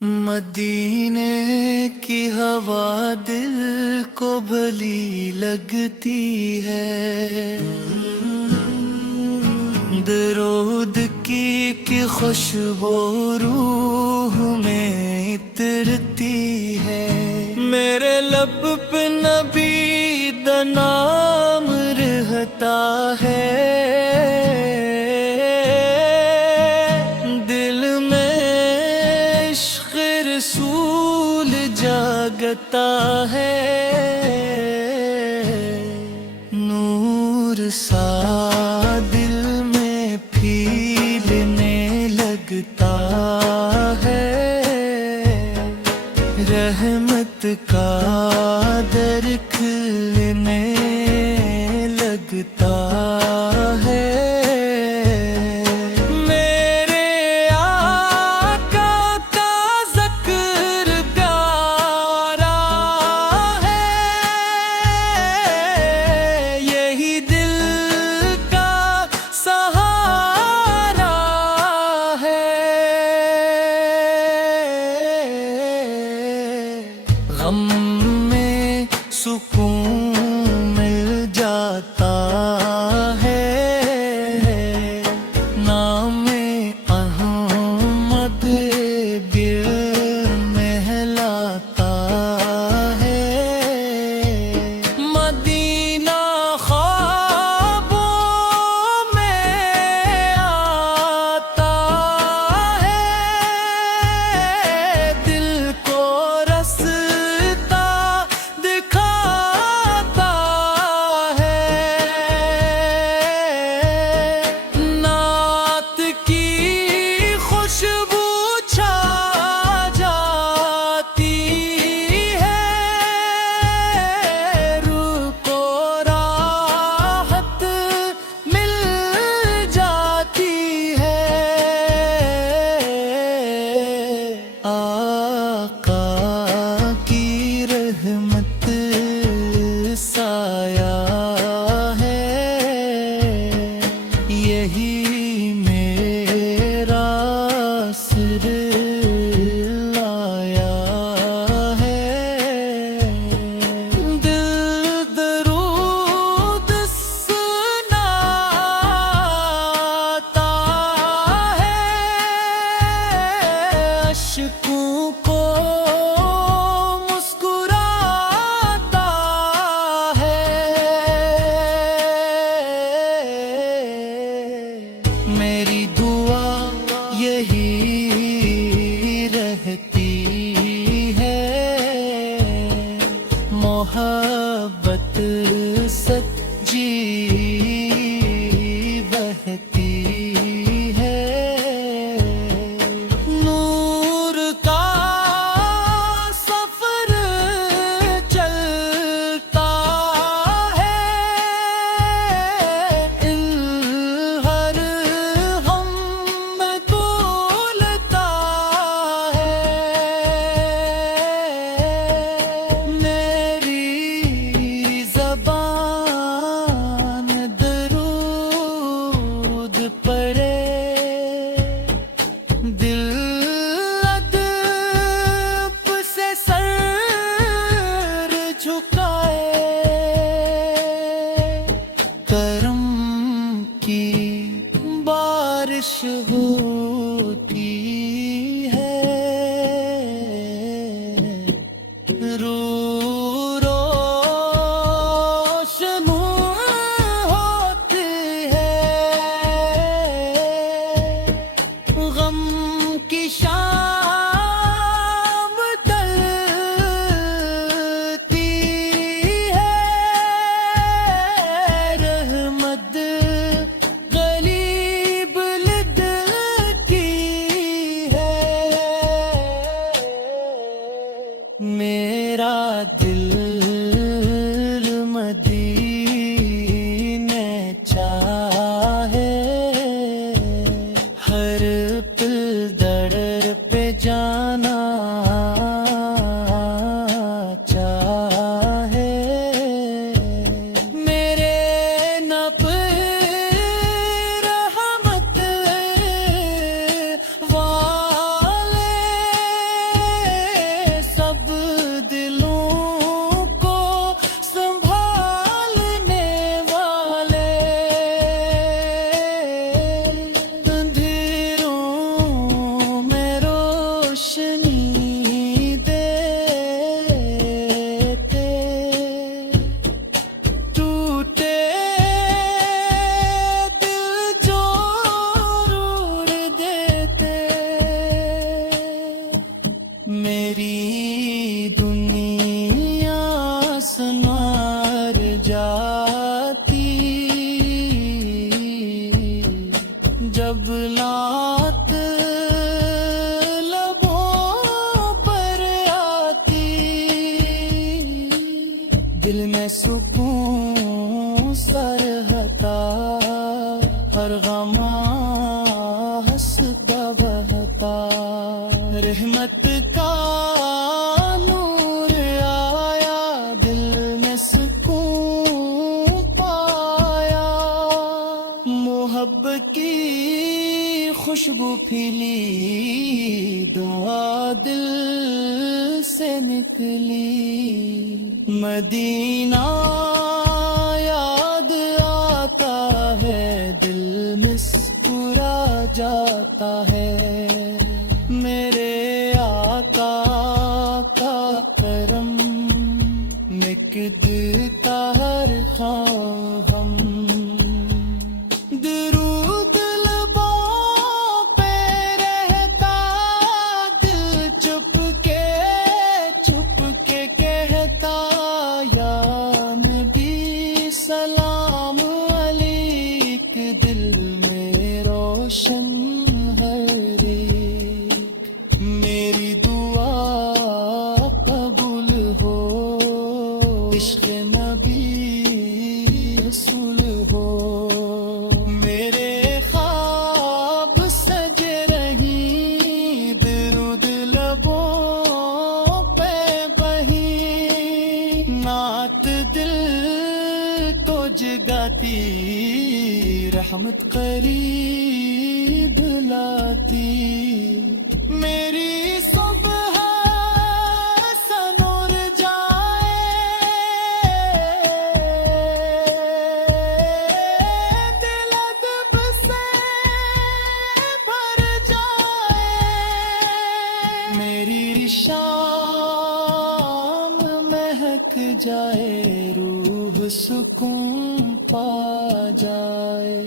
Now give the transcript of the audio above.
मदीने की हवा दिल को भली लगती है। दरूद की खुशबू रूह में इतरती है। मेरे लब पे नबी दा नाम रहता है। दिल में इश्क़ रसूल जागता है। नूर सा दिल में फीलने लगता है। रहमत का दर खिलने लगता है। मेरे आका का ज़िक्र प्यारा है। यही दिल का सहारा है। गम में सुकून मिल जाता है। नामे अहमद दिल महलाता है। मदीना ख्वाबों में आता है। दिल को रास्ता दिखाता है। नात की खुशबू छा जाती है। रूह को राहत मिल जाती है। आका की रहमत साया है। यही मेरा सिर लाया है। दिल दरूद सुनाता है। अश्कों को मुस्कुराता है। मेरी दुआ यही रहती है। मोहब्बत सच्ची बहती है। नूर का सफर चलता है। हर हम में बोलता है। मेरी ज़बान दरूद पढ़े। दिल अदब से सर झुकाए। करम की बारिश होती है। रूह रोशन होती है। गम की शाम ढलती है। रहमत गरीब लिद की है। मेरा दिल मदीने चाहे। हर पल दर पे जाना चाहे। मेरे नब रहमत वाले मेरी दुनिया संवार जाती जब लात लबों पर आती। दिल में सुकून सा रहता, हर गमा हंसता बहता। रहमत का नूर आया, दिल में सुकून पाया। मोहब्बत की खुशबू खिली, दुआ दिल से निकली। मदीना याद आता है, दिल मुस्कुरा जाता है। मेरे आका का करम मिटता हर हम। दुरूद लबों पे रहता, दिल चुप के कहता। या नबी सलाम अलैक, दिल में रोशन हर एक। मेरी दुआ कबूल हो, इश्क़ नबी रसूल हो। मेरे ख्वाब सजे रही, दुरूद लबों पे बही। नात दिल को जगाती, रहमत करीब लाती। मेरी सुबह सनूर जाए, दिल अदब से भर जाए। मेरी शाम महक जाए, रूह सुकून पा जाए।